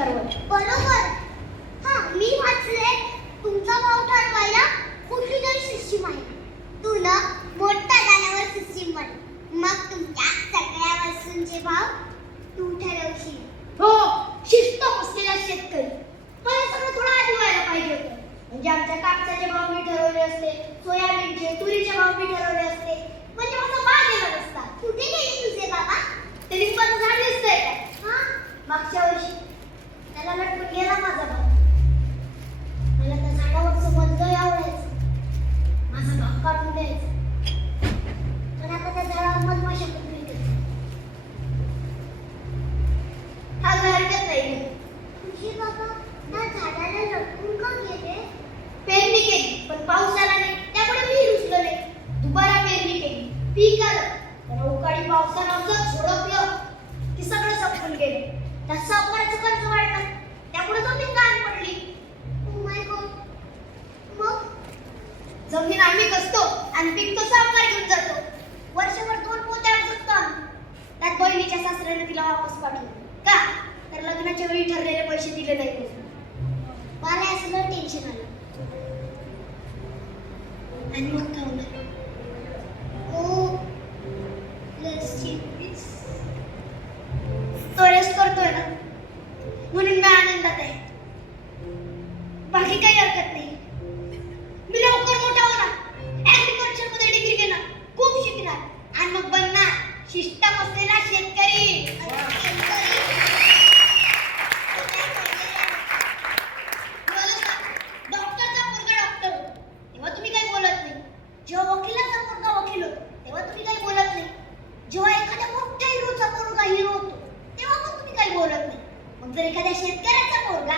ठरवायचं. बरोबर. हा, मी वाचले तुमचा भाव ठरवायला कुठली तरी सिस्टीम आहे. तू ना मोठा झाल्यावर सिस्टीम बन, मग तुमच्या सगळ्या वस्तूंचे भाव तू ठरवशील. हो, शिस्त असलेला शेतकरी. पण हे सगळं थोडं आधी व्हायला पाहिजे होतं. म्हणजे आमच्या कापसाचे भाव मी ठरवले असते, सोयाबीनचे, तुरीचे भाव मी ठरवले असते, म्हणजे माझा भाग गेला नसता. कुठे गेले तुझे बाबा? ते लिंबाचं झाड दिसतंय काय? हा, मागच्या वर्षी त्याला लटकून गेला माझा भाव. मला त्या झाडावरचं मधलं आवडायचं, माझा भाव काढून द्यायचा. पण आता त्या झाडावर मधमाशा कुठे निघायच्या. हा हरकत नाही. तुझे बाबा त्या झाडाला लटकून का गेले? पेरणी केली पण पाऊस आला नाही, त्यामुळे मी रुजलो नाही. दुबारा पेरणी केली, पीक आलं, पण अवकाळी पावसानं असं झोडपलं की सगळं संपून गेलं. त्या सावकाराचं कर्ज वाढलं, त्यामुळे जमीन गहाण पडली. Oh my God. मग जमीन आम्ही कसतो आणि पीक तो सावकार घेऊन जातो. वर्षभर 2 पोते अडचतो आम्ही. त्यात बहिणीच्या सासऱ्याने तिला वापस पाठवलं. का? तर लग्नाच्या वेळी ठरलेले पैसे दिले नाही म्हणून. मला असलं टेन्शन आलं. आणि मग काय होणार? ओ लस्सी प्लीज. तो रेस्ट करतोय ना, म्हणून मी आनंदात आहे. बाकी काही हरकत नाही. मी लवकर मोठा होणार, ऍग्रीकल्चर मध्ये डिग्री घेणार, खूप शिकणार आणि मग बनणार शिस्त असलेला शेतकरी. डॉक्टरचा मुलगा डॉक्टर होतो तेव्हा तुम्ही काही बोलत नाही. जेव्हा वकिलाचा मुलगा वकील होतो तेव्हा तुम्ही काही बोलत नाही. जेव्हा एखाद्या मोठ्या हिरोचा मुलगा हिरो होतो तेव्हा मग तुम्ही काही बोलत नाही. मग जर एखाद्या शेतकऱ्याचा मुलगा